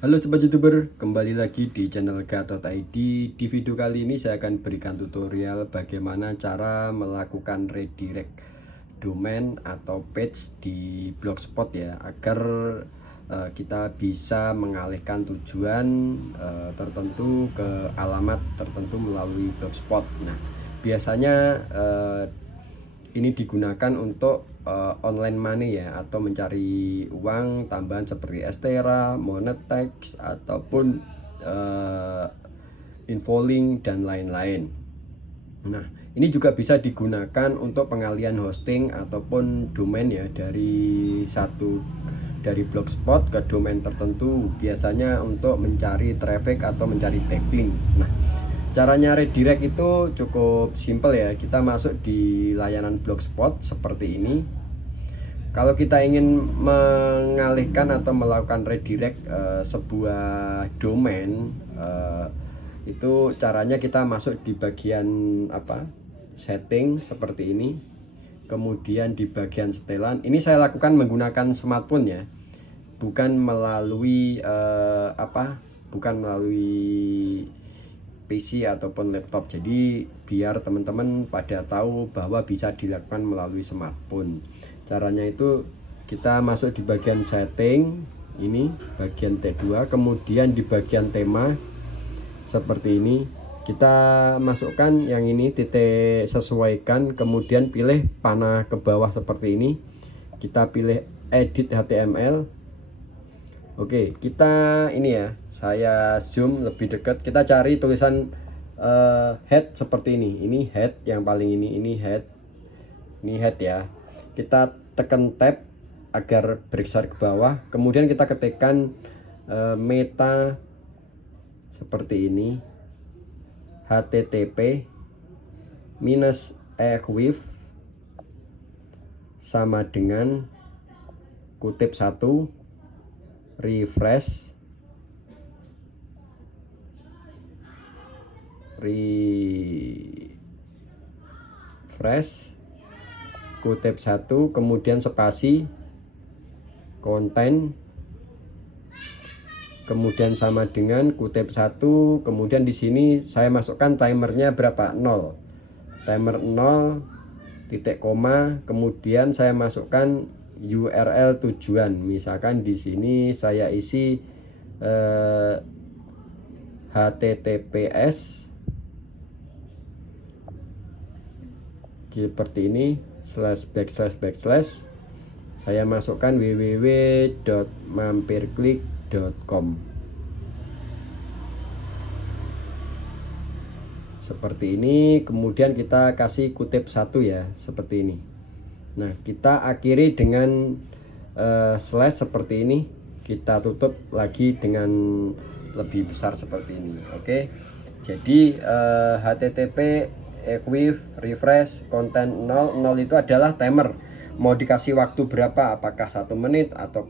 Halo Sobat YouTuber, kembali lagi di channel Gatot.id. Di video kali ini saya akan berikan tutorial bagaimana cara melakukan redirect domain atau page di Blogspot ya, agar kita bisa mengalihkan tujuan tertentu ke alamat tertentu melalui Blogspot. Nah, biasanya ini digunakan untuk online money ya, atau mencari uang tambahan seperti Estera, Monetex ataupun Infolink dan lain-lain. Nah, ini juga bisa digunakan untuk pengalian hosting ataupun domain ya, dari blogspot ke domain tertentu, biasanya untuk mencari traffic atau mencari backlink. Nah, caranya redirect itu cukup simple ya. Kita masuk di layanan blogspot seperti ini. Kalau kita ingin mengalihkan atau melakukan redirect sebuah domain, itu caranya kita masuk di bagian setting seperti ini. Kemudian di bagian setelan, ini saya lakukan menggunakan smartphone ya, bukan melalui bukan melalui PC ataupun laptop. Jadi biar teman-teman pada tahu bahwa bisa dilakukan melalui smartphone. Caranya itu kita masuk di bagian setting, ini bagian T2, kemudian di bagian tema seperti ini kita masukkan yang ini, titik sesuaikan, kemudian pilih panah ke bawah seperti ini, kita pilih edit HTML. Oke, kita ini ya, saya zoom lebih dekat, kita cari tulisan head seperti ini. Ini head yang paling ini head. Ini head ya. Kita tekan tab agar bergeser ke bawah. Kemudian kita ketikkan meta seperti ini. http minus equif sama dengan kutip 1 refresh kutip 1, kemudian spasi konten, kemudian sama dengan kutip 1, kemudian di sini saya masukkan timernya berapa, 0, timer 0, titik koma, kemudian saya masukkan URL tujuan. Misalkan di sini saya isi https seperti ini //, saya masukkan www.mampirklik.com seperti ini. Kemudian kita kasih kutip 1 ya, seperti ini. Nah, kita akhiri dengan slash seperti ini, kita tutup lagi dengan lebih besar seperti ini. Oke, jadi http equif refresh konten 0 itu adalah timer, mau dikasih waktu berapa, apakah 1 menit atau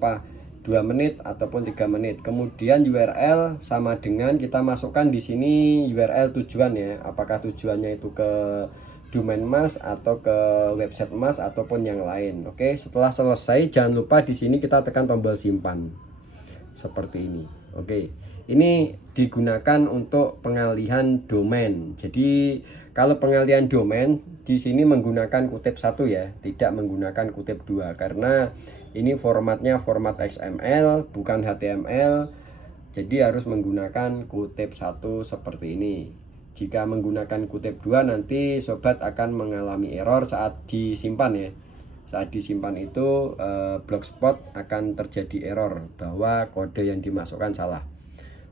2 menit ataupun 3 menit. Kemudian URL sama dengan kita masukkan di sini URL tujuan ya, apakah tujuannya itu ke domain mas atau ke website mas ataupun yang lain. Oke, setelah selesai jangan lupa di sini kita tekan tombol simpan seperti ini. Oke, ini digunakan untuk pengalihan domain. Jadi kalau pengalihan domain di sini menggunakan kutip 1 ya, tidak menggunakan kutip 2, karena ini formatnya format XML bukan HTML. Jadi harus menggunakan kutip 1 seperti ini. Jika menggunakan kutip 2 nanti sobat akan mengalami error saat disimpan ya. Saat disimpan itu blogspot akan terjadi error bahwa kode yang dimasukkan salah.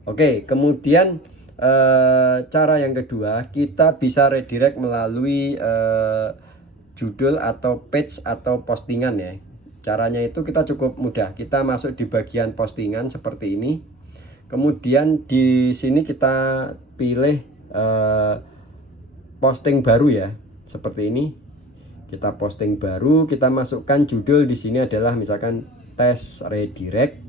Oke, kemudian cara yang kedua, kita bisa redirect melalui judul atau page atau postingan ya. Caranya itu kita cukup mudah. Kita masuk di bagian postingan seperti ini. Kemudian di sini kita pilih posting baru ya, seperti ini. Kita posting baru, kita masukkan judul di sini adalah misalkan tes redirect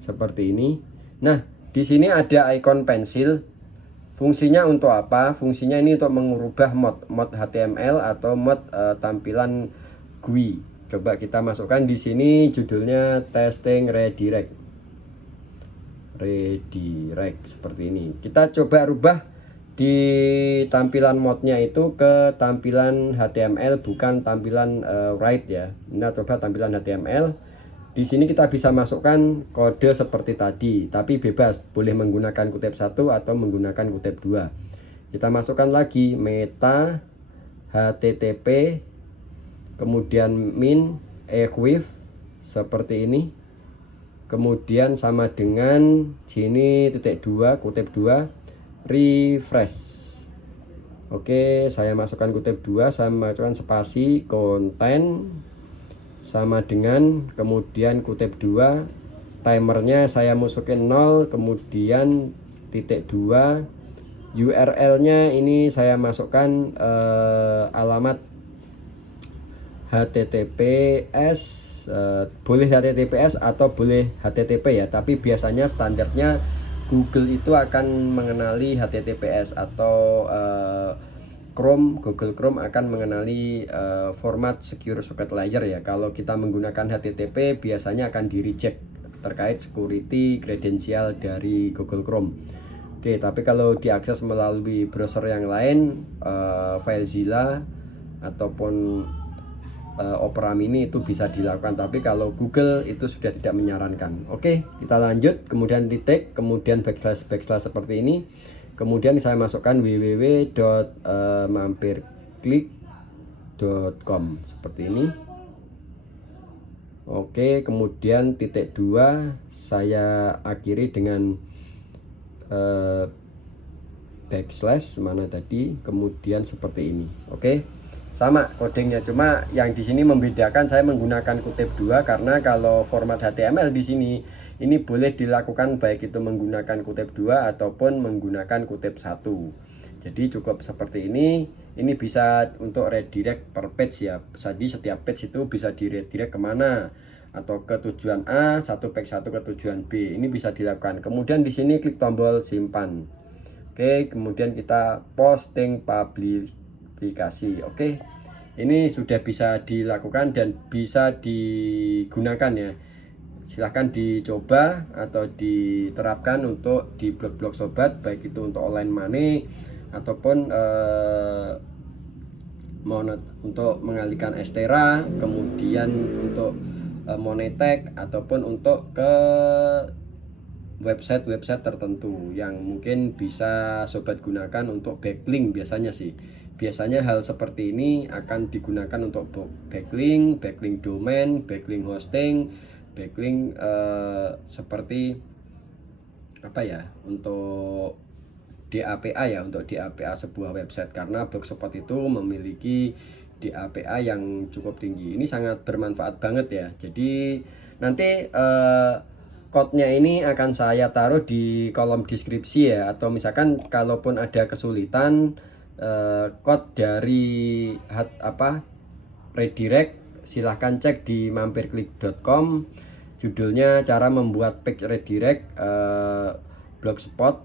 seperti ini. Nah, di sini ada icon pensil. Fungsinya untuk apa? Fungsinya ini untuk mengubah mod HTML atau mod tampilan GUI. Coba kita masukkan di sini judulnya testing redirect seperti ini. Kita coba rubah di tampilan mode-nya itu ke tampilan HTML, bukan tampilan write ya. Nah, coba tampilan HTML. Di sini kita bisa masukkan kode seperti tadi, tapi bebas, boleh menggunakan kutip 1 atau menggunakan kutip 2. Kita masukkan lagi meta http, kemudian min equif seperti ini, kemudian sama dengan sini titik 2 kutip 2 refresh. Oke, saya masukkan kutip 2, saya masukkan spasi konten sama dengan, kemudian kutip 2, timernya saya masukin 0, kemudian titik 2, URL-nya ini saya masukkan alamat HTTPS, boleh HTTPS atau boleh HTTP ya, tapi biasanya standarnya Google itu akan mengenali HTTPS atau Google Chrome akan mengenali format secure socket layer ya. Kalau kita menggunakan HTTP biasanya akan di reject terkait security kredensial dari Google Chrome. Oke, tapi kalau diakses melalui browser yang lain, FileZilla ataupun Opera Mini itu bisa dilakukan, tapi kalau Google itu sudah tidak menyarankan. Oke, kita lanjut, kemudian titik, kemudian backslash seperti ini, kemudian saya masukkan www.mampirklik.com seperti ini. Oke, kemudian titik 2 saya akhiri dengan backslash mana tadi, kemudian seperti ini. Oke, sama codingnya, cuma yang di sini membedakan saya menggunakan kutip 2 karena kalau format HTML di sini ini boleh dilakukan baik itu menggunakan kutip 2 ataupun menggunakan kutip 1. Jadi cukup seperti ini bisa untuk redirect per page ya. Jadi setiap page itu bisa di redirect kemana, atau ke tujuan A, satu page 1 ke tujuan B. Ini bisa dilakukan. Kemudian di sini klik tombol simpan. Oke, kemudian kita posting publikasi. Oke, ini sudah bisa dilakukan dan bisa digunakan ya. Silahkan dicoba atau diterapkan untuk di blog-blog sobat, baik itu untuk online money ataupun untuk mengalihkan Estera, kemudian untuk Monetek, ataupun untuk ke website tertentu yang mungkin bisa sobat gunakan untuk backlink. Biasanya hal seperti ini akan digunakan untuk backlink domain, backlink hosting, backlink seperti apa ya, untuk DAPA ya, untuk DAPA sebuah website, karena Blogspot itu memiliki DAPA yang cukup tinggi. Ini sangat bermanfaat banget ya. Jadi nanti code-nya ini akan saya taruh di kolom deskripsi ya, atau misalkan kalaupun ada kesulitan code dari redirect, silahkan cek di mampirklik.com, judulnya cara membuat page redirect Blogspot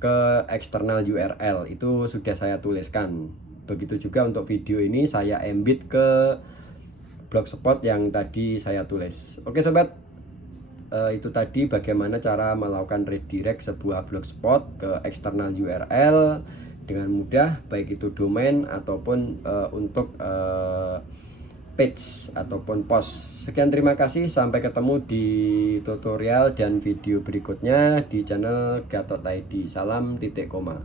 ke external URL, itu sudah saya tuliskan. Begitu juga untuk video ini saya embed ke Blogspot yang tadi saya tulis. Oke sobat, itu tadi bagaimana cara melakukan redirect sebuah Blogspot ke external URL dengan mudah, baik itu domain ataupun untuk page ataupun post. Sekian, terima kasih, sampai ketemu di tutorial dan video berikutnya di channel Gatot ID. Salam titik koma.